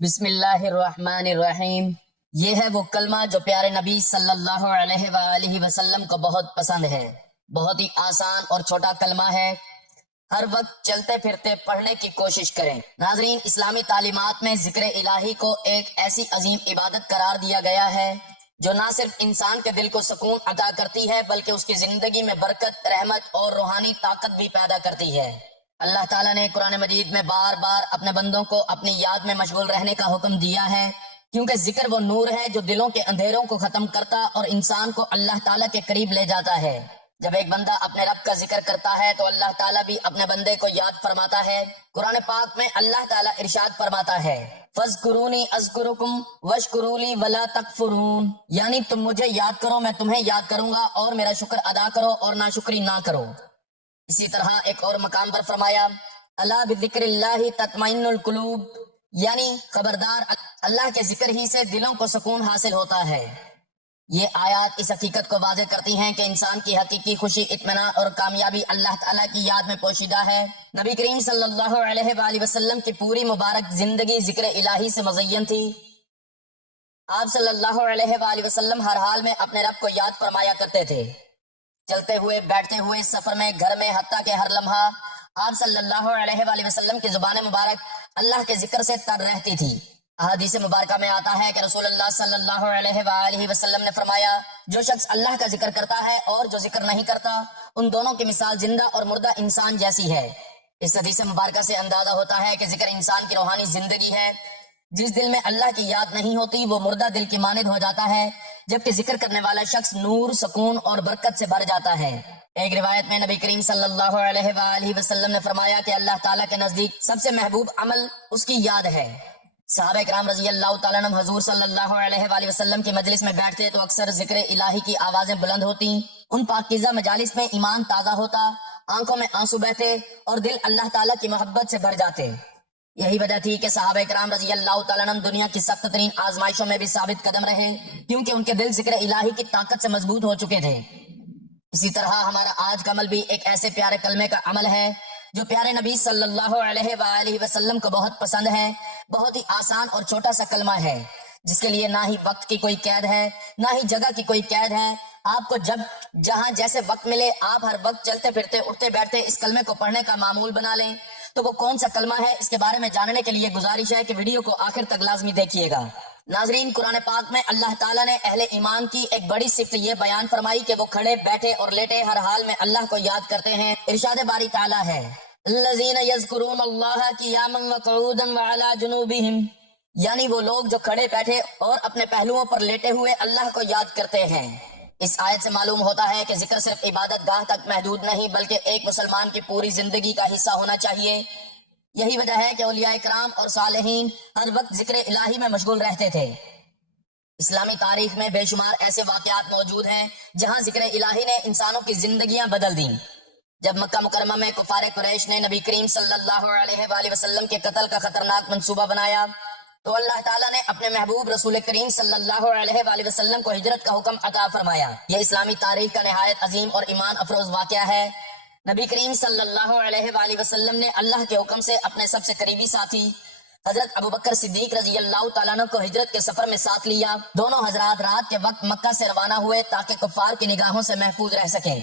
بسم اللہ الرحمن الرحیم۔ یہ ہے وہ کلمہ جو پیارے نبی صلی اللہ علیہ وآلہ وسلم کو بہت پسند ہے۔ بہت ہی آسان اور چھوٹا کلمہ ہے، ہر وقت چلتے پھرتے پڑھنے کی کوشش کریں۔ ناظرین، اسلامی تعلیمات میں ذکر الہی کو ایک ایسی عظیم عبادت قرار دیا گیا ہے جو نہ صرف انسان کے دل کو سکون عطا کرتی ہے بلکہ اس کی زندگی میں برکت، رحمت اور روحانی طاقت بھی پیدا کرتی ہے۔ اللہ تعالیٰ نے قرآن مجید میں بار بار اپنے بندوں کو اپنی یاد میں مشغول رہنے کا حکم دیا ہے، کیونکہ ذکر وہ نور ہے جو دلوں کے اندھیروں کو ختم کرتا اور انسان کو اللہ تعالیٰ کے قریب لے جاتا ہے۔ جب ایک بندہ اپنے رب کا ذکر کرتا ہے تو اللہ تعالیٰ بھی اپنے بندے کو یاد فرماتا ہے۔ قرآن پاک میں اللہ تعالیٰ ارشاد فرماتا ہے، فَاذْكُرُونِي أَذْكُرُكُمْ وَاشْكُرُوا لِي وَلَا تَكْفُرُونَ، یعنی تم مجھے یاد کرو، میں تمہیں یاد کروں گا، اور میرا شکر ادا کرو اور ناشکری نہ کرو۔ اسی طرح ایک اور مقام پر فرمایا، الا بذکر اللہ تطمئن القلوب، یعنی خبردار، اللہ کے ذکر ہی سے دلوں کو سکون حاصل ہوتا ہے۔ یہ آیات اس حقیقت کو واضح کرتی ہیں کہ انسان کی حقیقی خوشی، اطمینان اور کامیابی اللہ تعالیٰ کی یاد میں پوشیدہ ہے۔ نبی کریم صلی اللہ علیہ وآلہ وسلم کی پوری مبارک زندگی ذکر الہی سے مزین تھی۔ آپ صلی اللہ علیہ وآلہ وسلم ہر حال میں اپنے رب کو یاد فرمایا کرتے تھے، چلتے ہوئے، بیٹھتے ہوئے، سفر میں، گھر میں، حتیٰ کہ ہر لمحہ آپ صلی اللہ علیہ وآلہ وسلم کی زبان مبارک اللہ کے ذکر سے تر رہتی تھی۔ احادیث مبارکہ میں آتا ہے کہ رسول اللہ صلی اللہ علیہ وآلہ وسلم نے فرمایا، جو شخص اللہ کا ذکر کرتا ہے اور جو ذکر نہیں کرتا، ان دونوں کی مثال زندہ اور مردہ انسان جیسی ہے۔ اس حدیث مبارکہ سے اندازہ ہوتا ہے کہ ذکر انسان کی روحانی زندگی ہے۔ جس دل میں اللہ کی یاد نہیں ہوتی وہ مردہ دل کی مانند ہو جاتا ہے، جبکہ ذکر کرنے والا شخص نور، سکون اور برکت سے بھر جاتا ہے۔ ایک روایت میں نبی کریم صلی اللہ علیہ وآلہ وسلم نے فرمایا کہ اللہ تعالیٰ کے نزدیک سب سے محبوب عمل اس کی یاد ہے۔ صحابہ کرام رضی اللہ تعالیٰ عنہ حضور صلی اللہ علیہ وآلہ وسلم کی مجلس میں بیٹھتے تو اکثر ذکر الہی کی آوازیں بلند ہوتی۔ ان پاکیزہ مجالس میں ایمان تازہ ہوتا، آنکھوں میں آنسو بہتے اور دل اللہ تعالیٰ کی محبت سے بھر جاتے۔ یہی وجہ تھی کہ صحابہ کرام رضی اللہ تعالیٰ عنہ دنیا کی سخت ترین آزمائشوں میں بھی ثابت قدم رہے، کیونکہ ان کے دل ذکر الہی کی طاقت سے مضبوط ہو چکے تھے۔ اسی طرح ہمارا آج کا عمل بھی ایک ایسے پیارے کلمے کا عمل ہے جو پیارے نبی صلی اللہ علیہ وآلہ وسلم کو بہت پسند ہے۔ بہت ہی آسان اور چھوٹا سا کلمہ ہے جس کے لیے نہ ہی وقت کی کوئی قید ہے، نہ ہی جگہ کی کوئی قید ہے۔ آپ کو جب جہاں جیسے وقت ملے، آپ ہر وقت چلتے پھرتے، اٹھتے بیٹھتے اس کلمے کو پڑھنے کا معمول بنا لیں۔ تو وہ کون سا کلمہ ہے، اس کے بارے میں جاننے کے لیے گزارش ہے کہ ویڈیو کو آخر تک لازمی دیکھیے گا۔ ناظرین، قرآن پاک میں اللہ تعالیٰ نے اہل ایمان کی ایک بڑی صفت یہ بیان فرمائی کہ وہ کھڑے، بیٹھے اور لیٹے ہر حال میں اللہ کو یاد کرتے ہیں۔ ارشاد باری تعالیٰ ہے، الذین یذکرون اللہ قیاما وقعودا وعلی جنوبہم، یعنی وہ لوگ جو کھڑے بیٹھے اور اپنے پہلوؤں پر لیٹے ہوئے اللہ کو یاد کرتے ہیں۔ اس آیت سے معلوم ہوتا ہے کہ ذکر صرف عبادت گاہ تک محدود نہیں بلکہ ایک مسلمان کی پوری زندگی کا حصہ ہونا چاہیے۔ یہی وجہ ہے کہ اولیاء کرام اور صالحین ہر وقت ذکر الہی میں مشغول رہتے تھے۔ اسلامی تاریخ میں بے شمار ایسے واقعات موجود ہیں جہاں ذکر الہی نے انسانوں کی زندگیاں بدل دیں۔ جب مکہ مکرمہ میں کفار قریش نے نبی کریم صلی اللہ علیہ وآلہ وسلم کے قتل کا خطرناک منصوبہ بنایا تو اللہ تعالیٰ نے اپنے محبوب رسول کریم صلی اللہ علیہ وآلہ وسلم کو ہجرت کا حکم عطا فرمایا۔ یہ اسلامی تاریخ کا نہایت عظیم اور ایمان افروز واقعہ ہے۔ نبی کریم صلی اللہ علیہ وآلہ وسلم نے اللہ کے حکم سے اپنے سب سے قریبی ساتھی حضرت ابوبکر صدیق رضی اللہ تعالیٰ عنہ کو ہجرت کے سفر میں ساتھ لیا۔ دونوں حضرات رات کے وقت مکہ سے روانہ ہوئے تاکہ کفار کی نگاہوں سے محفوظ رہ سکیں۔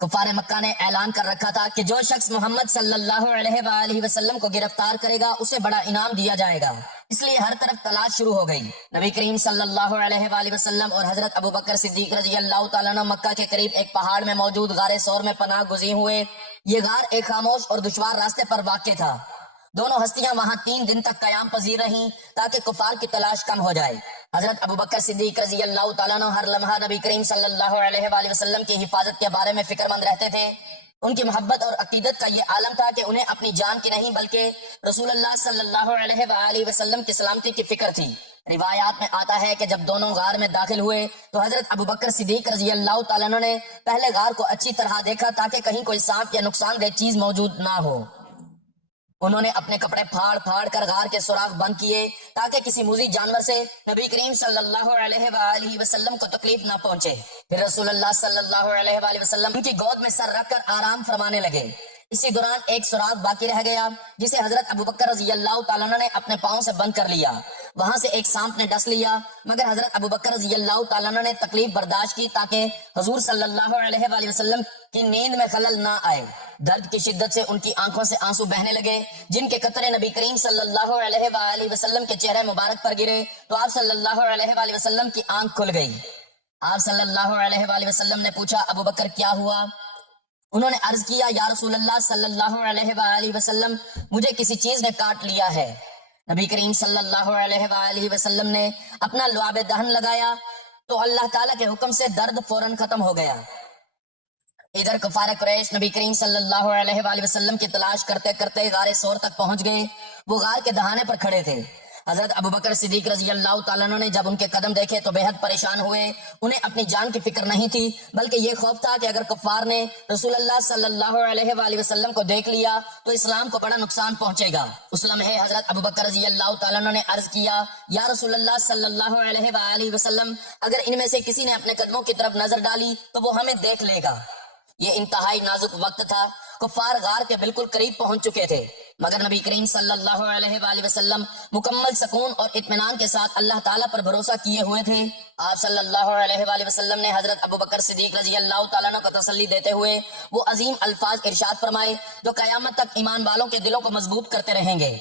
کفار مکہ نے اعلان کر رکھا تھا کہ جو شخص محمد صلی اللہ علیہ وآلہ وسلم کو گرفتار کرے گا اسے بڑا انعام دیا جائے گا، اس لیے ہر طرف تلاش شروع ہو گئی۔ نبی کریم صلی اللہ علیہ وآلہ وسلم اور حضرت ابوبکر صدیق رضی اللہ تعالیٰ عنہ مکہ کے قریب ایک پہاڑ میں موجود غار ثور میں پناہ گزین ہوئے۔ یہ غار ایک خاموش اور دشوار راستے پر واقع تھا۔ دونوں ہستیاں وہاں 3 دن تک قیام پذیر رہیں تاکہ کفار کی تلاش کم ہو جائے۔ حضرت ابوبکر صدیق رضی اللہ تعالیٰ عنہ ہر لمحہ نبی کریم صلی اللہ علیہ وآلہ وسلم کی حفاظت کے بارے میں فکر مند رہتے تھے۔ ان کی محبت اور عقیدت کا یہ عالم تھا کہ انہیں اپنی جان کی نہیں بلکہ رسول اللہ صلی اللہ علیہ وآلہ وسلم کی سلامتی کی فکر تھی۔ روایات میں آتا ہے کہ جب دونوں غار میں داخل ہوئے تو حضرت ابوبکر صدیق رضی اللہ تعالیٰ عنہ نے پہلے غار کو اچھی طرح دیکھا تاکہ کہیں کوئی سانپ یا نقصان دہ چیز موجود نہ ہو۔ انہوں نے اپنے کپڑے پھاڑ پھاڑ کر غار کے سوراخ بند کیے تاکہ کسی موذی جانور سے نبی کریم صلی اللہ علیہ وآلہ وسلم کو تکلیف نہ پہنچے۔ پھر رسول اللہ صلی اللہ علیہ وآلہ وسلم ان کی گود میں سر رکھ کر آرام فرمانے لگے۔ اسی دوران ایک سوراخ باقی رہ گیا جسے حضرت ابو بکر رضی اللہ تعالیٰ عنہ نے اپنے پاؤں سے بند کر لیا. وہاں سے ایک سانپ نے ڈس لیا، مگر حضرت ابو بکر رضی اللہ تعالیٰ عنہ نے تکلیف برداشت کی تاکہ حضور صلی اللہ علیہ وآلہ وسلم کی نیند میں خلل نہ آئے. درد کی شدت سے ان کی آنکھوں سے آنسو بہنے لگے جن کے قطرے نبی کریم صلی اللہ علیہ وآلہ وسلم کے چہرے مبارک پر گرے تو آپ صلی اللہ علیہ وآلہ وسلم کی آنکھ کھل گئی. آپ صلی اللہ علیہ وآلہ وسلم نے پوچھا، ابو بکر کیا ہوا؟ انہوں نے عرض کیا، یا رسول اللہ صلی اللہ علیہ وآلہ وسلم، مجھے کسی چیز نے کاٹ لیا ہے. نبی کریم صلی اللہ علیہ وآلہ وسلم نے اپنا لعاب دہن لگایا تو اللہ تعالیٰ کے حکم سے درد فوراً ختم ہو گیا. ادھر کفار قریش نبی کریم صلی اللہ علیہ وآلہ وسلم کی تلاش کرتے کرتے غار ثور تک پہنچ گئے. وہ غار کے دہانے پر کھڑے تھے. حضرت ابو بکر صدیق رضی اللہ تعالیٰ عنہ نے جب ان کے قدم دیکھے تو بے حد پریشان ہوئے. انہیں اپنی جان کی فکر نہیں تھی، بلکہ یہ خوف تھا کہ اگر کفار نے رسول اللہ صلی اللہ علیہ وآلہ وسلم کو دیکھ لیا تو اسلام کو بڑا نقصان پہنچے گا. اس لمحے حضرت ابو بکر رضی اللہ تعالیٰ عنہ نے عرض کیا، یا رسول اللہ صلی اللہ علیہ وآلہ وسلم، اگر ان میں سے کسی نے اپنے قدموں کی طرف نظر ڈالی تو وہ ہمیں دیکھ لے گا. یہ انتہائی نازک وقت تھا. کفار غار کے بالکل قریب پہنچ چکے تھے، مگر نبی کریم صلی اللہ علیہ وآلہ وسلم مکمل سکون اور اطمینان کے ساتھ اللہ تعالیٰ پر بھروسہ کیے ہوئے تھے. آپ صلی اللہ علیہ وآلہ وسلم نے حضرت ابو بکر صدیق رضی اللہ تعالیٰ عنہ کو تسلی دیتے ہوئے وہ عظیم الفاظ ارشاد فرمائے جو قیامت تک ایمان والوں کے دلوں کو مضبوط کرتے رہیں گے.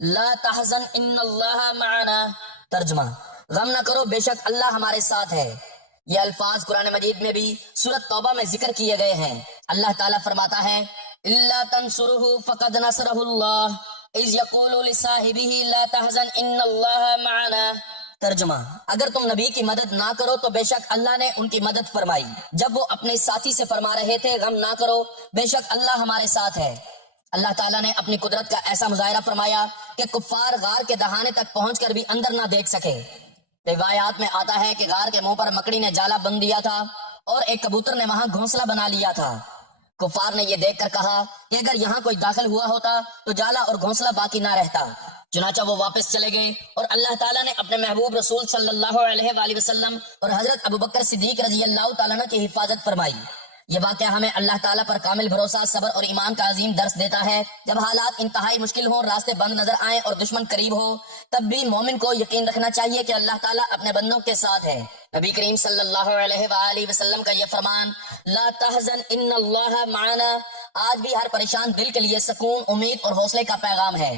لا تحزن ان اللہ معنا. ترجمہ، غم نہ کرو، بے شک اللہ ہمارے ساتھ ہے. یہ الفاظ قرآن مجید میں بھی سورۃ توبہ میں ذکر کیے گئے ہیں. اللہ تعالیٰ فرماتا ہے، الا تنصرہ فقد نصرہ اللہ اذ یقول لصاحبہ لا تحزن ان اللہ معنا. ترجمہ، اگر تم نبی کی مدد نہ کرو تو بے شک اللہ نے ان کی مدد فرمائی جب وہ اپنے ساتھی سے فرما رہے تھے، غم نہ کرو، بے شک اللہ ہمارے ساتھ ہے. اللہ تعالیٰ نے اپنی قدرت کا ایسا مظاہرہ فرمایا کہ کفار غار کے دہانے تک پہنچ کر بھی اندر نہ دیکھ سکے. روایات میں آتا ہے کہ غار کے منہ پر مکڑی نے جالا بند دیا تھا اور ایک کبوتر نے وہاں گھونسلہ بنا لیا تھا. کفار نے یہ دیکھ کر کہا کہ اگر یہاں کوئی داخل ہوا ہوتا تو جالا اور گھونسلہ باقی نہ رہتا. چنانچہ وہ واپس چلے گئے اور اللہ تعالیٰ نے اپنے محبوب رسول صلی اللہ علیہ وآلہ وسلم اور حضرت ابو بکر صدیق رضی اللہ تعالیٰ عنہ کی حفاظت فرمائی. یہ واقعہ ہمیں اللہ تعالیٰ پر کامل بھروسہ، صبر اور ایمان کا عظیم درس دیتا ہے. جب حالات انتہائی مشکل ہوں، راستے بند نظر آئیں اور دشمن قریب ہو، تب بھی مومن کو یقین رکھنا چاہیے کہ اللہ تعالیٰ اپنے بندوں کے ساتھ ہے. نبی کریم صلی اللہ علیہ وآلہ وسلم کا یہ فرمان، لا تحزن ان اللہ معنا، آج بھی ہر پریشان دل کے لیے سکون، امید اور حوصلے کا پیغام ہے.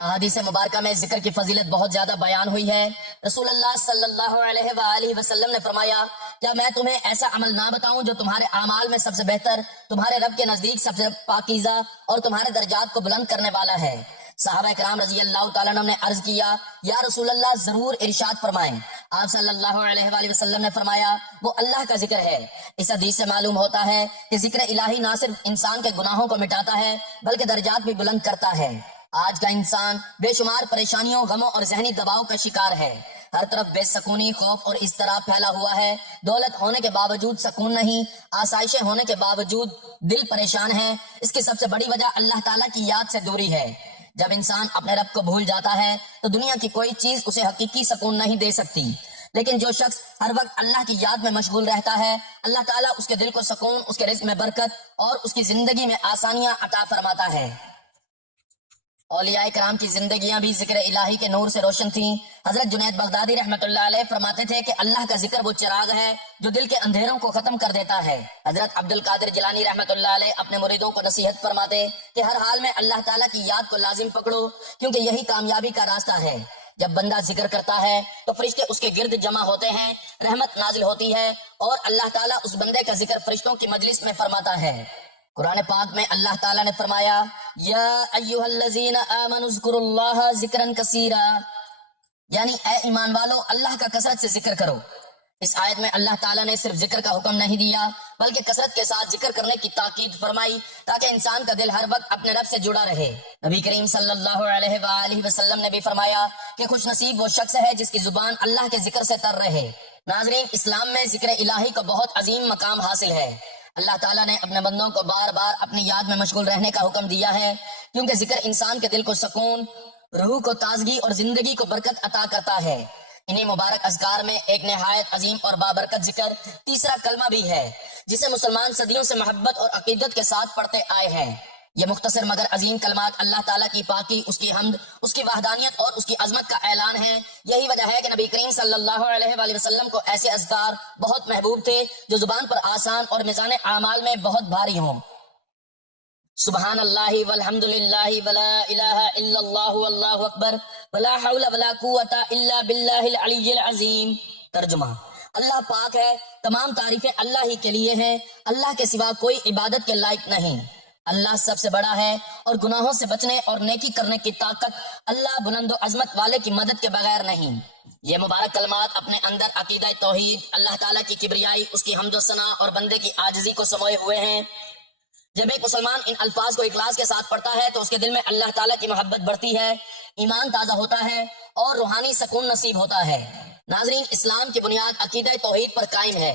احادیث مبارکہ میں ذکر کی فضیلت بہت زیادہ بیان ہوئی ہے. رسول اللہ صلی اللہ علیہ وآلہ وسلم نے فرمایا، کیا میں تمہیں ایسا عمل نہ بتاؤں جو تمہارے اعمال میں سب سے بہتر، تمہارے رب کے نزدیک سب سے پاکیزہ اور تمہارے درجات کو بلند کرنے والا ہے؟ صحابہ کرام رضی اللہ تعالیٰ عنہ نے عرض کیا، یا رسول اللہ ضرور ارشاد فرمائیں. آپ صلی اللہ علیہ وآلہ وسلم نے فرمایا، وہ اللہ کا ذکر ہے. اس حدیث سے معلوم ہوتا ہے کہ ذکر الہی نہ صرف انسان کے گناہوں کو مٹاتا ہے بلکہ درجات بھی بلند کرتا ہے. آج کا انسان بے شمار پریشانیوں، غموں اور ذہنی دباؤ کا شکار ہے. ہر طرف بے سکونی، خوف اور اضطراب پھیلا ہوا ہے. دولت ہونے کے باوجود سکون نہیں، آسائشیں ہونے کے باوجود دل پریشان ہے. اس کی سب سے بڑی وجہ اللہ تعالیٰ کی یاد سے دوری ہے. جب انسان اپنے رب کو بھول جاتا ہے تو دنیا کی کوئی چیز اسے حقیقی سکون نہیں دے سکتی. لیکن جو شخص ہر وقت اللہ کی یاد میں مشغول رہتا ہے، اللہ تعالیٰ اس کے دل کو سکون، اس کے رزق میں برکت اور اس کی زندگی میں آسانیاں عطا فرماتا ہے. اولیاء کرام کی زندگیاں بھی ذکر الہی کے نور سے روشن تھیں. حضرت جنید بغدادی رحمت اللہ علیہ فرماتے تھے کہ اللہ کا ذکر وہ چراغ ہے جو دل کے اندھیروں کو ختم کر دیتا ہے. حضرت عبد القادر جیلانی رحمت اللہ علیہ اپنے مریدوں کو نصیحت فرماتے کہ ہر حال میں اللہ تعالیٰ کی یاد کو لازم پکڑو، کیونکہ یہی کامیابی کا راستہ ہے. جب بندہ ذکر کرتا ہے تو فرشتے اس کے گرد جمع ہوتے ہیں، رحمت نازل ہوتی ہے اور اللہ تعالیٰ اس بندے کا ذکر فرشتوں کی مجلس میں فرماتا ہے. قرآن پاک میں اللہ تعالیٰ نے فرمایا، یا ایھا الذین آمنوا اذکروا اللہ ذکرا کثیرا، یعنی اے ایمان والو اللہ کا کثرت سے ذکر کرو. اس آیت میں اللہ تعالیٰ نے صرف ذکر کا حکم نہیں دیا بلکہ کثرت کے ساتھ ذکر کرنے کی تاکید فرمائی تاکہ انسان کا دل ہر وقت اپنے رب سے جڑا رہے. نبی کریم صلی اللہ علیہ وآلہ وسلم نے بھی فرمایا کہ خوش نصیب وہ شخص ہے جس کی زبان اللہ کے ذکر سے تر رہے. ناظرین، اسلام میں ذکر الہی کو بہت عظیم مقام حاصل ہے. اللہ تعالیٰ نے اپنے بندوں کو بار بار اپنی یاد میں مشغول رہنے کا حکم دیا ہے، کیونکہ ذکر انسان کے دل کو سکون، روح کو تازگی اور زندگی کو برکت عطا کرتا ہے. انہی مبارک اذکار میں ایک نہایت عظیم اور بابرکت ذکر تیسرا کلمہ بھی ہے، جسے مسلمان صدیوں سے محبت اور عقیدت کے ساتھ پڑھتے آئے ہیں۔ یہ مختصر مگر عظیم کلمات اللہ تعالیٰ کی پاکی، اس کی حمد، اس کی وحدانیت اور اس کی عظمت کا اعلان ہے۔ یہی وجہ ہے کہ نبی کریم صلی اللہ علیہ وآلہ وسلم کو ایسے اذکار بہت محبوب تھے جو زبان پر آسان اور میزان اعمال میں بہت بھاری ہوں۔ سبحان اللہ والحمد للہ ولا الہ الا اللہ واللہ اکبر ولا حول ولا قوت الا باللہ العلی العظیم۔ ترجمہ: اللہ پاک ہے، تمام تعریفیں اللہ ہی کے لیے ہیں، اللہ کے سوا کوئی عبادت کے لائق نہیں۔ اللہ سب سے بڑا ہے اور گناہوں سے بچنے اور نیکی کرنے کی طاقت اللہ بلند و عظمت والے کی مدد کے بغیر نہیں۔ یہ مبارک کلمات اپنے اندر عقیدہ توحید، اللہ تعالیٰ کی کبریائی، اس کی حمد و ثنا اور بندے کی عاجزی کو سموئے ہوئے ہیں۔ جب ایک مسلمان ان الفاظ کو اخلاص کے ساتھ پڑھتا ہے تو اس کے دل میں اللہ تعالیٰ کی محبت بڑھتی ہے، ایمان تازہ ہوتا ہے اور روحانی سکون نصیب ہوتا ہے۔ ناظرین، اسلام کی بنیاد عقیدہ توحید پر قائم ہے۔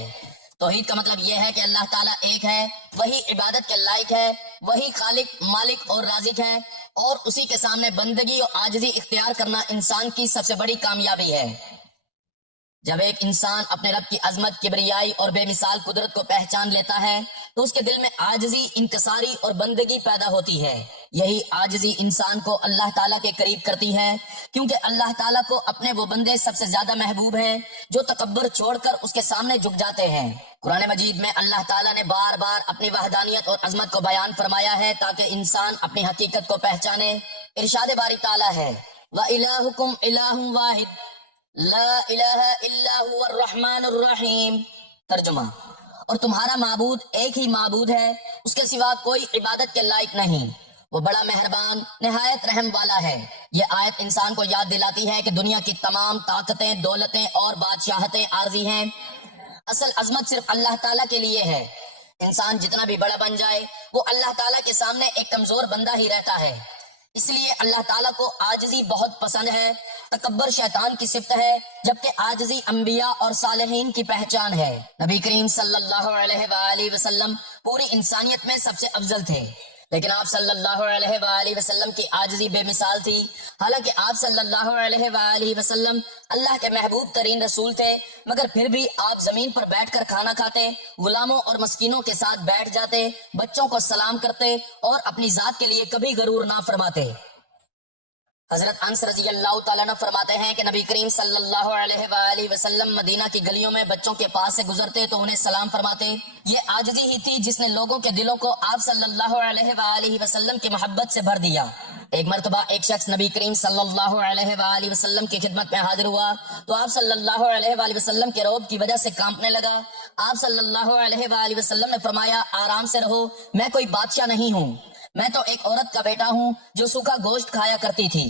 توحید کا مطلب یہ ہے کہ اللہ تعالیٰ ایک ہے، وہی عبادت کے لائق ہے، وہی خالق، مالک اور رازق ہے، اور اسی کے سامنے بندگی اور عاجزی اختیار کرنا انسان کی سب سے بڑی کامیابی ہے۔ جب ایک انسان اپنے رب کی عظمت، کبریائی اور بے مثال قدرت کو پہچان لیتا ہے تو اس کے دل میں عاجزی، انکساری اور بندگی پیدا ہوتی ہے۔ یہی عاجزی انسان کو اللہ تعالیٰ کے قریب کرتی ہے، کیونکہ اللہ تعالیٰ کو اپنے وہ بندے سب سے زیادہ محبوب ہیں جو تکبر چھوڑ کر اس کے سامنے جھک جاتے ہیں۔ قرآن مجید میں اللہ تعالیٰ نے بار بار اپنی وحدانیت اور عظمت کو بیان فرمایا ہے تاکہ انسان اپنی حقیقت کو پہچانے۔ ارشاد باری تعالیٰ ہے وَإِلَٰهُكُمْ إِلَٰهٌ وَاحِدٌ لا الہ الا هو الرحمن الرحیم۔ ترجمہ: اور تمہارا معبود ایک ہی معبود ہے، اس کے سوا کوئی عبادت کے لائق نہیں، وہ بڑا مہربان، نہایت رحم والا ہے۔ یہ آیت انسان کو یاد دلاتی ہے کہ دنیا کی تمام طاقتیں، دولتیں اور بادشاہتیں عارضی ہیں، اصل عظمت صرف اللہ تعالیٰ کے لیے ہے۔ انسان جتنا بھی بڑا بن جائے وہ اللہ تعالیٰ کے سامنے ایک کمزور بندہ ہی رہتا ہے۔ اس لیے اللہ تعالیٰ کو عاجزی بہت پسند ہے۔ تکبر شیطان کی صفت ہے، جبکہ عاجزی انبیاء اور صالحین کی پہچان ہے۔ نبی کریم صلی اللہ علیہ وآلہ وسلم پوری انسانیت میں سب سے افضل تھے، لیکن آپ صلی اللہ علیہ وآلہ وسلم کی عاجزی بے مثال تھی۔ حالانکہ آپ صلی اللہ علیہ وآلہ وسلم اللہ کے محبوب ترین رسول تھے، مگر پھر بھی آپ زمین پر بیٹھ کر کھانا کھاتے، غلاموں اور مسکینوں کے ساتھ بیٹھ جاتے، بچوں کو سلام کرتے اور اپنی ذات کے لیے کبھی غرور نہ فرماتے۔ حضرت انس رضی اللہ تعالیٰ عنہ فرماتے ہیں کہ نبی کریم صلی اللہ علیہ وآلہ وسلم مدینہ کی گلیوں میں بچوں کے پاس سے گزرتے تو انہیں سلام فرماتے۔ یہ عاجزی ہی تھی جس نے لوگوں کے دلوں کو آپ صلی اللہ علیہ وآلہ وسلم کی محبت سے بھر دیا۔ ایک مرتبہ ایک شخص نبی کریم صلی اللہ علیہ وآلہ وسلم کی خدمت میں حاضر ہوا تو آپ صلی اللہ علیہ وآلہ وسلم کے رعب کی وجہ سے کانپنے لگا۔ آپ صلی اللہ علیہ وآلہ وسلم نے فرمایا، آرام سے رہو، میں کوئی بادشاہ نہیں ہوں، میں تو ایک عورت کا بیٹا ہوں جو سوکھا گوشت کھایا کرتی تھی۔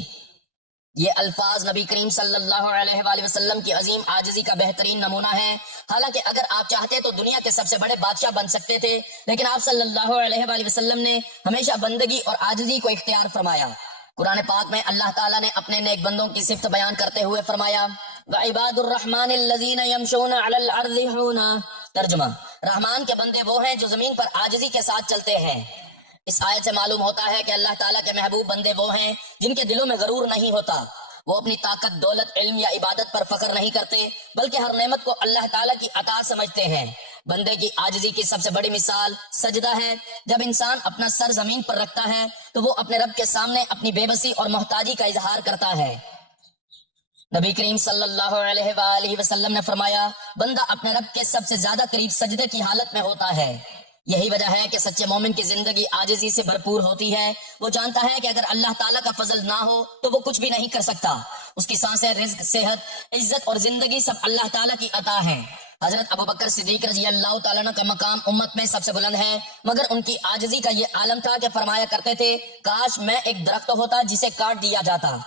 یہ الفاظ نبی کریم صلی اللہ علیہ وآلہ وسلم کی عظیم عاجزی کا بہترین نمونہ ہے۔ حالانکہ اگر آپ چاہتے تو دنیا کے سب سے بڑے بادشاہ بن سکتے تھے، لیکن آپ صلی اللہ علیہ وآلہ وسلم نے ہمیشہ بندگی اور عاجزی کو اختیار فرمایا۔ قرآن پاک میں اللہ تعالیٰ نے اپنے نیک بندوں کی صفت بیان کرتے ہوئے فرمایا وَعِبَادُ الرَّحْمَنِ الَّذِينَ يَمْشُونَ عَلَى الْأَرْضِ هَوْنًا۔ ترجمہ: رحمان کے بندے وہ ہیں جو زمین پر عاجزی کے ساتھ چلتے ہیں۔ اس آیت سے معلوم ہوتا ہے کہ اللہ تعالیٰ کے محبوب بندے وہ ہیں جن کے دلوں میں غرور نہیں ہوتا۔ وہ اپنی طاقت، دولت، علم یا عبادت پر فخر نہیں کرتے، بلکہ ہر نعمت کو اللہ تعالیٰ کی عطا سمجھتے ہیں۔ بندے کی عاجزی کی سب سے بڑی مثال سجدہ ہے۔ جب انسان اپنا سر زمین پر رکھتا ہے تو وہ اپنے رب کے سامنے اپنی بے بسی اور محتاجی کا اظہار کرتا ہے۔ نبی کریم صلی اللہ علیہ وآلہ وسلم نے فرمایا، بندہ اپنے رب کے سب سے زیادہ قریب سجدے کی حالت میں ہوتا ہے۔ یہی وجہ ہے کہ سچے مومن کی زندگی عاجزی سے بھرپور ہوتی ہے۔ وہ جانتا ہے کہ اگر اللہ تعالیٰ کا فضل نہ ہو تو وہ کچھ بھی نہیں کر سکتا۔ اس کی سانسیں، رزق، صحت، عزت اور زندگی سب اللہ تعالیٰ کی عطا ہیں۔ حضرت ابو بکر صدیق رضی اللہ تعالیٰ عنہ کا مقام امت میں سب سے بلند ہے، مگر ان کی عاجزی کا یہ عالم تھا کہ فرمایا کرتے تھے، کاش میں ایک درخت ہوتا جسے کاٹ دیا جاتا۔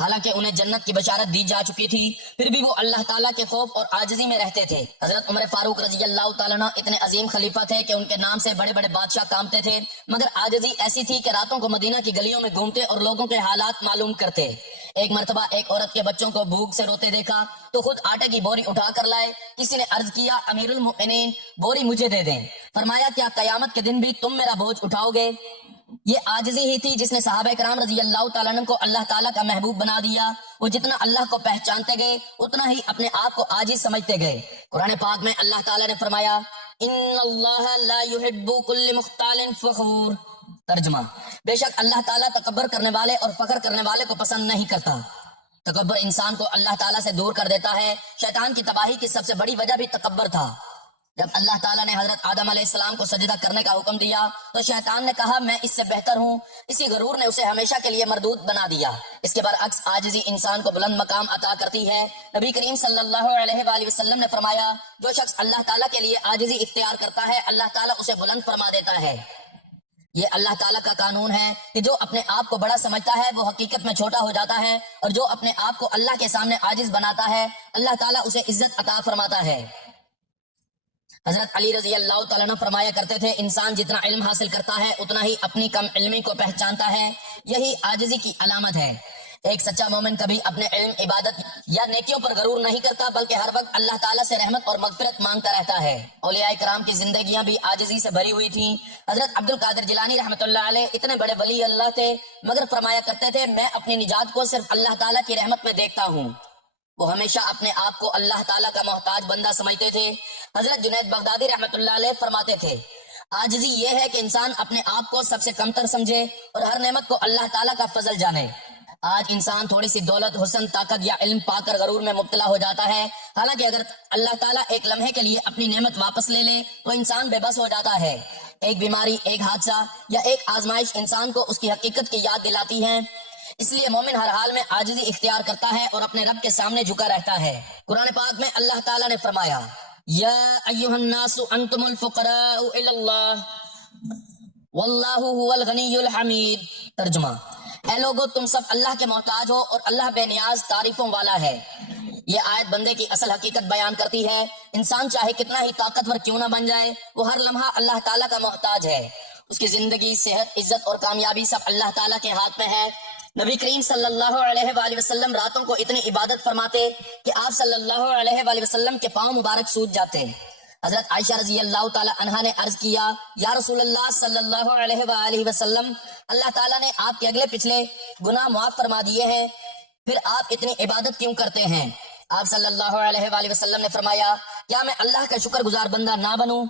حالانکہ انہیں جنت کی بشارت دی جا چکی تھی، پھر بھی وہ اللہ تعالیٰ کے خوف اور عاجزی میں رہتے تھے۔ حضرت عمر فاروق رضی اللہ تعالیٰ عنہ اتنے عظیم خلیفہ تھے کہ ان کے نام سے بڑے بڑے بادشاہ کانپتے تھے، مگر عاجزی ایسی تھی کہ راتوں کو مدینہ کی گلیوں میں گھومتے اور لوگوں کے حالات معلوم کرتے۔ ایک مرتبہ ایک عورت کے بچوں کو بھوک سے روتے دیکھا تو خود آٹے کی بوری اٹھا کر لائے۔ کسی نے عرض کیا، امیر المؤمنین بوری مجھے دے دیں۔ فرمایا، کیا قیامت کے دن بھی تم میرا بوجھ اٹھاؤ گے؟ یہ عاجزی ہی تھی جس نے صحابہ کرام رضی اللہ تعالیٰ عنہ کو اللہ تعالیٰ کا محبوب بنا دیا۔ وہ جتنا اللہ کو پہچانتے گئے اتنا ہی اپنے آپ کو عاجز سمجھتے گئے۔ قرآن پاک میں اللہ تعالیٰ نے فرمایا ان اللہ لا يحب كل مختال فخور۔ ترجمہ، بے شک اللہ تعالیٰ تکبر کرنے والے اور فخر کرنے والے کو پسند نہیں کرتا۔ تکبر انسان کو اللہ تعالیٰ سے دور کر دیتا ہے۔ شیطان کی تباہی کی سب سے بڑی وجہ بھی تکبر تھا۔ جب اللہ تعالیٰ نے حضرت آدم علیہ السلام کو سجدہ کرنے کا حکم دیا تو شیطان نے کہا میں اس سے بہتر ہوں۔ اسی غرور نے اسے ہمیشہ کے لیے مردود بنا دیا۔ اس کے برعکس عاجزی انسان کو بلند مقام عطا کرتی ہے۔ نبی کریم صلی اللہ علیہ وآلہ وسلم نے فرمایا جو شخص اللہ تعالیٰ کے لیے عاجزی اختیار کرتا ہے اللہ تعالیٰ اسے بلند فرما دیتا ہے۔ یہ اللہ تعالیٰ کا قانون ہے کہ جو اپنے آپ کو بڑا سمجھتا ہے وہ حقیقت میں چھوٹا ہو جاتا ہے، اور جو اپنے آپ کو اللہ کے سامنے عاجز بناتا ہے اللہ تعالیٰ اسے عزت عطا فرماتا ہے۔ حضرت علی رضی اللہ تعالیٰ عنہ فرمایا کرتے تھے انسان جتنا علم حاصل کرتا ہے اتنا ہی اپنی کم علمی کو پہچانتا ہے، یہی عاجزی کی علامت ہے۔ ایک سچا مومن کبھی اپنے علم، عبادت یا نیکیوں پر غرور نہیں کرتا بلکہ ہر وقت اللہ تعالیٰ سے رحمت اور مغفرت مانگتا رہتا ہے۔ اولیاء کرام کی زندگیاں بھی عاجزی سے بھری ہوئی تھیں۔ حضرت عبد القادر جیلانی رحمۃ اللہ علیہ اتنے بڑے ولی اللہ تھے مگر فرمایا کرتے تھے میں اپنی نجات کو صرف اللہ تعالیٰ کی رحمت میں دیکھتا ہوں۔ وہ ہمیشہ اپنے آپ کو اللہ تعالیٰ کا محتاج بندہ سمجھتے تھے۔ حضرت جنید بغدادی رحمۃ اللہ علیہ فرماتے تھے عاجزی یہ ہے کہ انسان اپنے آپ کو سب سے کمتر سمجھے اور ہر نعمت کو اللہ تعالیٰ کا فضل جانے۔ آج انسان تھوڑی سی دولت، حسن، طاقت یا علم پا کر غرور میں مبتلا ہو جاتا ہے، حالانکہ اگر اللہ تعالیٰ ایک لمحے کے لیے اپنی نعمت واپس لے لے تو انسان بے بس ہو جاتا ہے۔ ایک بیماری، ایک حادثہ یا ایک آزمائش انسان کو اس کی حقیقت کی یاد دلاتی ہے۔ اس لیے مومن ہر حال میں عاجزی اختیار کرتا ہے اور اپنے رب کے سامنے جھکا رہتا ہے۔ قرآن پاک میں اللہ تعالیٰ نے فرمایا یا ایھا الناس انتم الفقراء الی اللہ واللہ هو الغنی الحمید۔ ترجمہ، اے لوگو تم سب اللہ کے محتاج ہو اور اللہ بے نیاز تعریفوں والا ہے۔ یہ آیت بندے کی اصل حقیقت بیان کرتی ہے۔ انسان چاہے کتنا ہی طاقتور کیوں نہ بن جائے وہ ہر لمحہ اللہ تعالیٰ کا محتاج ہے۔ اس کی زندگی، صحت، عزت اور کامیابی سب اللہ تعالیٰ کے ہاتھ میں ہے۔ نبی کریم صلی اللہ علیہ وآلہ وسلم راتوں کو اتنی عبادت فرماتے کہ آپ صلی اللہ علیہ وآلہ وسلم کے پاؤں مبارک سوج جاتے۔ حضرت عائشہ رضی اللہ تعالی عنہا نے عرض کیا یا رسول اللہ صلی اللہ علیہ وآلہ وسلم اللہ تعالیٰ نے آپ کے اگلے پچھلے گناہ معاف فرما دیے ہیں، پھر آپ اتنی عبادت کیوں کرتے ہیں؟ آپ صلی اللہ علیہ وآلہ وسلم نے فرمایا کیا میں اللہ کا شکر گزار بندہ نہ بنوں؟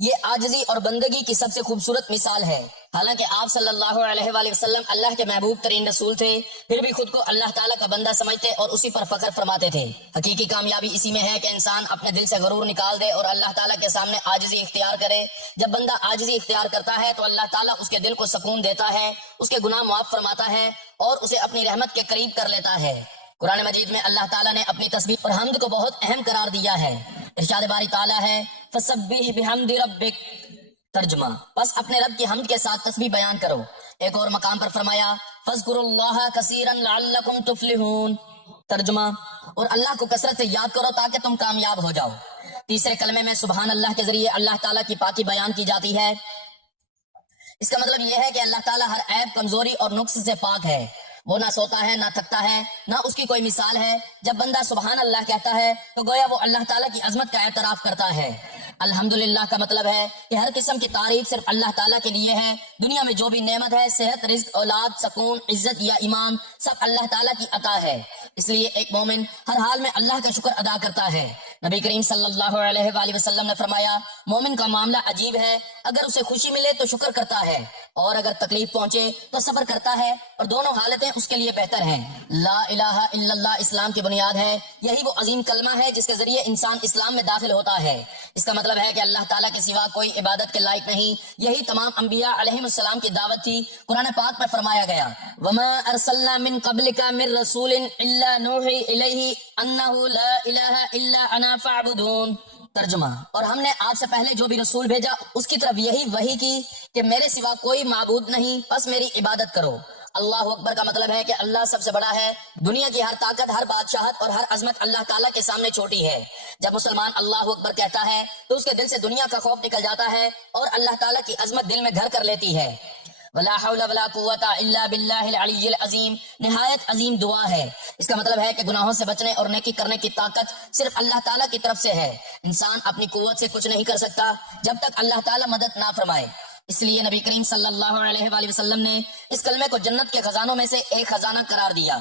یہ عاجزی اور بندگی کی سب سے خوبصورت مثال ہے۔ حالانکہ آپ صلی اللہ علیہ وآلہ وسلم اللہ کے محبوب ترین رسول تھے، پھر بھی خود کو اللہ تعالیٰ کا بندہ سمجھتے اور اسی پر فخر فرماتے تھے۔ حقیقی کامیابی اسی میں ہے کہ انسان اپنے دل سے غرور نکال دے اور اللہ تعالیٰ کے سامنے عاجزی اختیار کرے۔ جب بندہ عاجزی اختیار کرتا ہے تو اللہ تعالیٰ اس کے دل کو سکون دیتا ہے، اس کے گناہ معاف فرماتا ہے اور اسے اپنی رحمت کے قریب کر لیتا ہے۔ قرآن مجید میں اللہ تعالیٰ نے اپنی تسبیح اور حمد کو بہت اہم قرار دیا ہے۔ ارشاد باری تعالیٰ ہے فسبح بحمد ربک۔ ترجمہ، بس اپنے رب کی حمد کے ساتھ تسبیح بیان کرو۔ ایک اور مقام پر فرمایا فاذکروا اللہ کثیرا لعلکم تفلحون۔ ترجمہ، اور اللہ کو کثرت سے یاد کرو تاکہ تم کامیاب ہو جاؤ۔ تیسرے کلمے میں سبحان اللہ کے ذریعے اللہ تعالیٰ کی پاکی بیان کی جاتی ہے۔ اس کا مطلب یہ ہے کہ اللہ تعالیٰ ہر عیب، کمزوری اور نقص سے پاک ہے۔ وہ نہ سوتا ہے، نہ تھکتا ہے، نہ اس کی کوئی مثال ہے۔ جب بندہ سبحان اللہ کہتا ہے تو گویا وہ اللہ تعالیٰ کی عظمت کا اعتراف کرتا ہے۔ الحمدللہ کا مطلب ہے کہ ہر قسم کی تعریف صرف اللہ تعالیٰ کے لیے ہے۔ دنیا میں جو بھی نعمت ہے، صحت، رزق، اولاد، سکون، عزت یا ایمان، سب اللہ تعالیٰ کی عطا ہے۔ اس لیے ایک مومن ہر حال میں اللہ کا شکر ادا کرتا ہے۔ نبی کریم صلی اللہ علیہ وآلہ وسلم نے فرمایا مومن کا معاملہ عجیب ہے، اگر اسے خوشی ملے تو شکر کرتا ہے اور اگر تکلیف پہنچے تو صبر کرتا ہے، اور دونوں حالتیں اس کے لیے بہتر ہیں۔ لا الہ الا اللہ اسلام کی بنیاد ہے۔ یہی وہ عظیم کلمہ ہے جس کے ذریعے انسان اسلام میں داخل ہوتا ہے۔ اس کا مطلب ہے کہ اللہ تعالیٰ کے سوا کوئی عبادت کے لائق نہیں۔ یہی تمام انبیاء علیہ السلام کی دعوت تھی۔ قرآن پاک میں فرمایا گیا وما ارسلنا من قبلک من رسول الا نوحی الیہ انہ لا الہ الا انا فاعبدون۔ ترجمہ، اور ہم نے آپ سے پہلے جو بھی رسول بھیجا اس کی طرف یہی وحی کی کہ میرے سوا کوئی معبود نہیں، بس میری عبادت کرو۔ اللہ اکبر کا مطلب ہے کہ اللہ سب سے بڑا ہے۔ دنیا کی ہر طاقت، ہر بادشاہت اور ہر عظمت اللہ تعالیٰ کے سامنے چھوٹی ہے۔ جب مسلمان اللہ اکبر کہتا ہے تو اس کے دل سے دنیا کا خوف نکل جاتا ہے اور اللہ تعالیٰ کی عظمت دل میں گھر کر لیتی ہے۔ ولا حول ولا قوت الا باللہ العلی العظیم نہایت عظیم دعا ہے۔ اس کا مطلب ہے کہ گناہوں سے بچنے اور نیکی کرنے کی طاقت صرف اللہ تعالیٰ کی طرف سے ہے۔ انسان اپنی قوت سے کچھ نہیں کر سکتا جب تک اللہ تعالیٰ مدد نہ فرمائے۔ اس لیے نبی کریم صلی اللہ علیہ وآلہ وسلم نے اس کلمے کو جنت کے خزانوں میں سے ایک خزانہ قرار دیا۔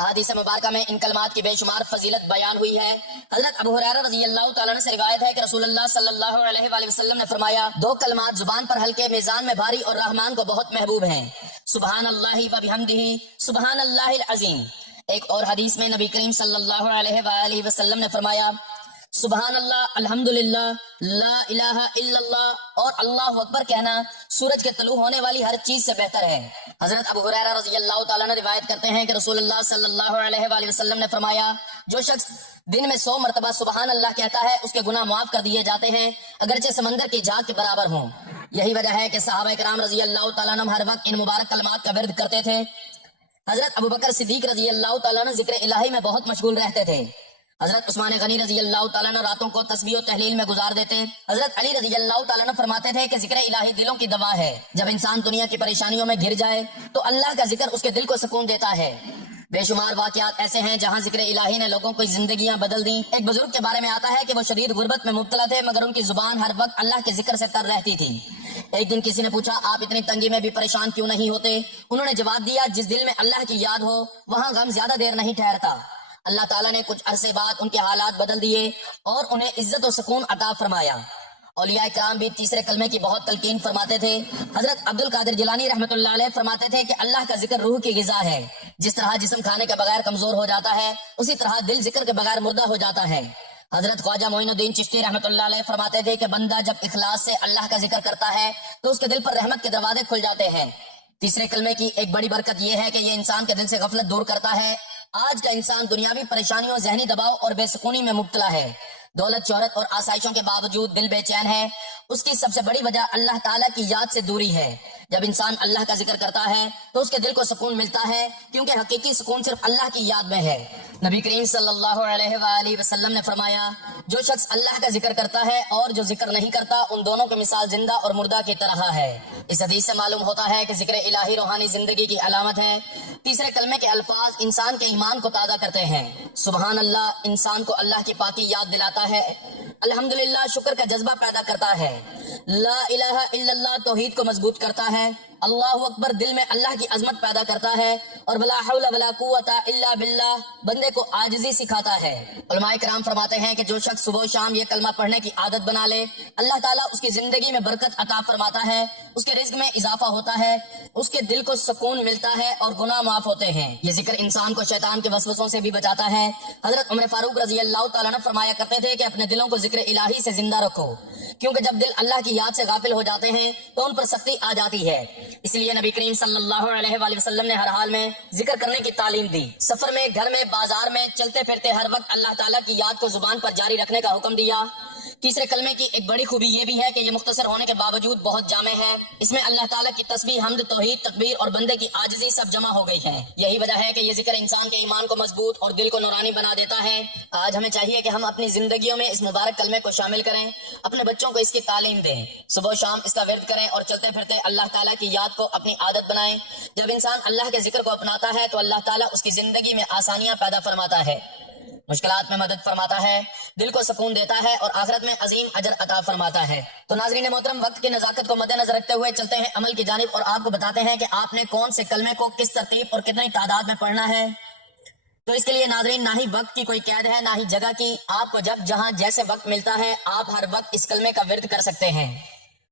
حدیث مبارکہ میں ان کلمات کی بے شمار فضیلت بیان ہوئی ہے۔ حضرت ابو ہریرہ رضی اللہ تعالیٰ عنہ سے روایت ہے کہ رسول اللہ صلی اللہ علیہ وآلہ وسلم نے فرمایا، دو کلمات زبان پر ہلکے، میزان میں بھاری اور رحمان کو بہت محبوب ہیں، سبحان اللہ و بحمدہ، سبحان اللہ العظیم۔ ایک اور حدیث میں نبی کریم صلی اللہ علیہ وآلہ وسلم نے فرمایا، سبحان اللہ، الحمدللہ، لا الہ الا اللہ اور اللہ اکبر کہنا سورج کے طلوع ہونے والی ہر چیز سے بہتر ہے۔ حضرت ابو ہریرہ رضی اللہ تعالیٰ عنہ روایت کرتے ہیں کہ رسول اللہ صلی اللہ علیہ وآلہ وسلم نے فرمایا، جو شخص دن میں 100 مرتبہ سبحان اللہ کہتا ہے اس کے گناہ معاف کر دیے جاتے ہیں، اگرچہ سمندر کی جھاگ کے برابر ہوں۔ یہی وجہ ہے کہ صحابہ کرام رضی اللہ تعالیٰ عنہ ہر وقت ان مبارک کلمات کا ورد کرتے تھے۔ حضرت ابوبکر صدیق رضی اللہ تعالیٰ عنہ ذکر الہی میں بہت مشغول رہتے تھے۔ حضرت عثمان غنی رضی اللہ تعالیٰ عنہ راتوں کو تسبیح و تحلیل میں گزار دیتے۔ حضرت علی رضی اللہ تعالیٰ عنہ فرماتے تھے کہ ذکر الہی دلوں کی دوا ہے، جب انسان دنیا کی پریشانیوں میں گر جائے تو اللہ کا ذکر اس کے دل کو سکون دیتا ہے۔ بے شمار واقعات ایسے ہیں جہاں ذکر الہی نے لوگوں کو زندگیاں بدل دیں۔ ایک بزرگ کے بارے میں آتا ہے کہ وہ شدید غربت میں مبتلا تھے، مگر ان کی زبان ہر وقت اللہ کے ذکر سے تر رہتی تھی۔ ایک دن کسی نے پوچھا، آپ اتنی تنگی میں بھی پریشان کیوں نہیں ہوتے؟ انہوں نے جواب دیا، جس دل میں اللہ کی یاد ہو وہاں غم زیادہ دیر نہیں ٹھہرتا۔ اللہ تعالیٰ نے کچھ عرصے بعد ان کے حالات بدل دیے اور انہیں عزت و سکون عطا فرمایا۔ اولیاء کرام بھی تیسرے کلمے کی بہت تلقین فرماتے تھے۔ حضرت عبد القادر جیلانی رحمۃ اللہ علیہ فرماتے تھے کہ اللہ کا ذکر روح کی غذا ہے، جس طرح جسم کھانے کے بغیر کمزور ہو جاتا ہے اسی طرح دل ذکر کے بغیر مردہ ہو جاتا ہے۔ حضرت خواجہ معین الدین چشتی رحمۃ اللہ علیہ فرماتے تھے کہ بندہ جب اخلاص سے اللہ کا ذکر کرتا ہے تو اس کے دل پر رحمت کے دروازے کھل جاتے ہیں۔ تیسرے کلمے کی ایک بڑی برکت یہ ہے کہ یہ انسان کے دل سے غفلت دور کرتا ہے۔ آج کا انسان دنیاوی پریشانیوں، ذہنی دباؤ اور بے سکونی میں مبتلا ہے۔ دولت، شہرت اور آسائشوں کے باوجود دل بے چین ہے۔ اس کی سب سے بڑی وجہ اللہ تعالیٰ کی یاد سے دوری ہے۔ جب انسان اللہ کا ذکر کرتا ہے تو اس کے دل کو سکون ملتا ہے، کیونکہ حقیقی سکون صرف اللہ کی یاد میں ہے۔ نبی کریم صلی اللہ علیہ وآلہ وسلم نے فرمایا، جو شخص اللہ کا ذکر کرتا ہے اور جو ذکر نہیں کرتا، ان دونوں کی مثال زندہ اور مردہ کی طرح ہے۔ اس حدیث سے معلوم ہوتا ہے کہ ذکر الہی روحانی زندگی کی علامت ہے۔ تیسرے کلمے کے الفاظ انسان کے ایمان کو تازہ کرتے ہیں۔ سبحان اللہ انسان کو اللہ کی پاکی یاد دلاتا ہے، الحمدللہ شکر کا جذبہ پیدا کرتا ہے، لا الہ الا اللہ توحید کو مضبوط کرتا ہے، اللہ اکبر دل میں اللہ کی عظمت پیدا کرتا ہے، اور ولا حول ولا قوت الا باللہ بندے کو عاجزی سکھاتا ہے۔ علماء کرام فرماتے ہیں کہ جو شخص صبح و شام یہ کلمہ پڑھنے کی عادت بنا لے، اللہ تعالیٰ اس کی زندگی میں برکت عطا فرماتا ہے، اس کے رزق میں اضافہ ہوتا ہے، اس کے دل کو سکون ملتا ہے اور گناہ معاف ہوتے ہیں۔ یہ ذکر انسان کو شیطان کے وسوسوں سے بھی بچاتا ہے۔ حضرت عمر فاروق رضی اللہ تعالیٰ عنہ فرمایا کرتے تھے کہ اپنے دلوں کو ذکر الہی سے زندہ رکھو، کیونکہ جب دل اللہ کی یاد سے غافل ہو جاتے ہیں تو ان پر سختی آ جاتی ہے۔ اس لیے نبی کریم صلی اللہ علیہ وآلہ وسلم نے ہر حال میں ذکر کرنے کی تعلیم دی۔ سفر میں، گھر میں، بازار میں، چلتے پھرتے ہر وقت اللہ تعالیٰ کی یاد کو زبان پر جاری رکھنے کا حکم دیا۔ تیسرے کلمے کی ایک بڑی خوبی یہ بھی ہے کہ یہ مختصر ہونے کے باوجود بہت جامع ہے۔ اس میں اللہ تعالیٰ کی تسبیح، حمد، توحید، تکبیر اور بندے کی عاجزی سب جمع ہو گئی ہے۔ یہی وجہ ہے کہ یہ ذکر انسان کے ایمان کو مضبوط اور دل کو نورانی بنا دیتا ہے۔ آج ہمیں چاہیے کہ ہم اپنی زندگیوں میں اس مبارک کلمے کو شامل کریں، اپنے بچوں کو اس کی تعلیم دیں، صبح و شام اس کا ورد کریں اور چلتے پھرتے اللہ تعالیٰ کی یاد کو اپنی عادت بنائیں۔ جب انسان اللہ کے ذکر کو اپناتا ہے تو اللہ تعالیٰ اس کی زندگی میں آسانیاں پیدا فرماتا ہے، مشکلات میں مدد فرماتا ہے، دل کو سکون دیتا ہے اور آخرت میں عظیم اجر عطا فرماتا ہے۔ تو ناظرین محترم، وقت کی نزاکت کو مد نظر رکھتے ہوئے چلتے ہیں عمل کی جانب اور آپ کو بتاتے ہیں کہ آپ نے کون سے کلمے کو کس ترتیب اور کتنی تعداد میں پڑھنا ہے۔ تو اس کے لیے ناظرین نہ ہی وقت کی کوئی قید ہے، نہ ہی جگہ کی۔ آپ کو جب جہاں جیسے وقت ملتا ہے آپ ہر وقت اس کلمے کا ورد کر سکتے ہیں۔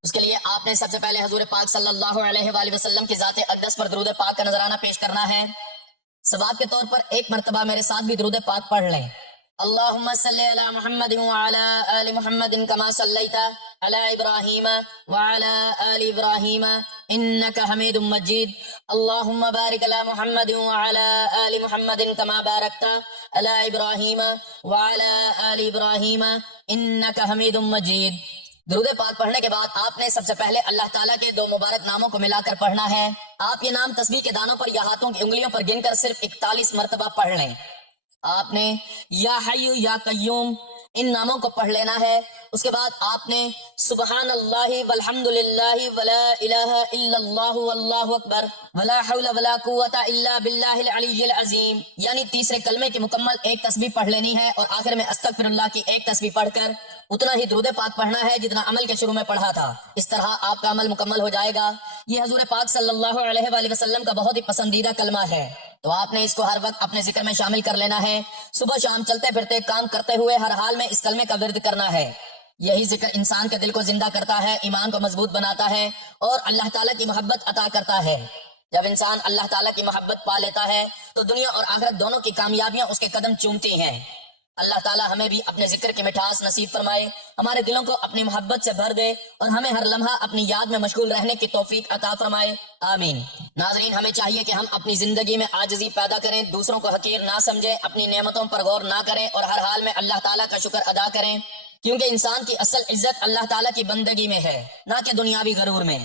اس کے لیے آپ نے سب سے پہلے حضور پاک صلی اللہ علیہ وآلہ وسلم کی ذات اقدس پر درود پاک کا نذرانہ پیش کرنا ہے۔ ثواب کے طور پر ایک مرتبہ میرے ساتھ بھی درود پاک پڑھ لیں۔ اللہم صلی علی محمد وعلی آل محمد کما صلیت علی ابراہیم وعلی آل ابراہیم انک حمید مجید۔ اللہم بارک علی محمد وعلی آل محمد کما بارکت علی ابراہیم وعلی آل ابراہیم انک حمید مجید۔ درود پاک پڑھنے کے بعد آپ نے سب سے پہلے اللہ تعالیٰ کے دو مبارک ناموں کو ملا کر پڑھنا ہے۔ آپ یہ نام تسبیح کے دانوں پر یا ہاتھوں کی انگلیوں پر گن کر صرف 41 مرتبہ پڑھ لیں۔ آپ نے یا حی یا قیوم ان ناموں کو پڑھ لینا ہے۔ اس کے بعد آپ نے سبحان اللہ والحمدللہ ولا الہ الا اللہ واللہ اکبر ولا حول ولا قوت الا باللہ العلی العظیم، یعنی تیسرے کلمے کی مکمل ایک تسبیح پڑھ لینی ہے اور آخر میں استغفر اللہ کی ایک تسبیح پڑھ کر اتنا ہی درود پاک پڑھنا ہے جتنا عمل کے شروع میں پڑھا تھا۔ اس طرح آپ کا عمل مکمل ہو جائے گا۔ یہ حضور پاک صلی اللہ علیہ وآلہ وسلم کا بہت ہی پسندیدہ کلمہ ہے۔ تو آپ نے اس کو ہر وقت اپنے ذکر میں شامل کر لینا ہے. صبح شام چلتے پھرتے کام کرتے ہوئے ہر حال میں اس کلمے کا ورد کرنا ہے. یہی ذکر انسان کے دل کو زندہ کرتا ہے، ایمان کو مضبوط بناتا ہے اور اللہ تعالیٰ کی محبت عطا کرتا ہے. جب انسان اللہ تعالیٰ کی محبت پا لیتا ہے تو دنیا اور آخرت دونوں کی کامیابیاں اس کے قدم چومتی ہیں. اللہ تعالیٰ ہمیں بھی اپنے ذکر کی مٹھاس نصیب فرمائے، ہمارے دلوں کو اپنی محبت سے بھر دے اور ہمیں ہر لمحہ اپنی یاد میں مشغول رہنے کی توفیق عطا فرمائے، آمین. ناظرین، ہمیں چاہیے کہ ہم اپنی زندگی میں عاجزی پیدا کریں، دوسروں کو حقیر نہ سمجھیں، اپنی نعمتوں پر غور نہ کریں اور ہر حال میں اللہ تعالیٰ کا شکر ادا کریں، کیونکہ انسان کی اصل عزت اللہ تعالیٰ کی بندگی میں ہے، نہ کہ دنیاوی غرور میں.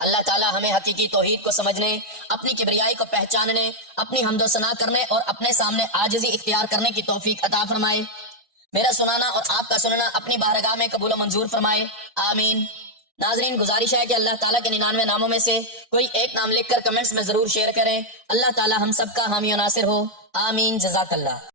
اللہ تعالیٰ ہمیں حقیقی توحید کو سمجھنے، اپنی کبریائی کو پہچاننے، اپنی حمد و ثنا کرنے اور اپنے سامنے عاجزی اختیار کرنے کی توفیق عطا فرمائے. میرا سنانا اور آپ کا سننا اپنی بارگاہ میں قبول و منظور فرمائے، آمین. ناظرین، گزارش ہے کہ اللہ تعالیٰ کے 99 ناموں میں سے کوئی ایک نام لکھ کر کمنٹس میں ضرور شیئر کریں. اللہ تعالیٰ ہم سب کا حامی و ناصر ہو، آمین. جزاک اللہ.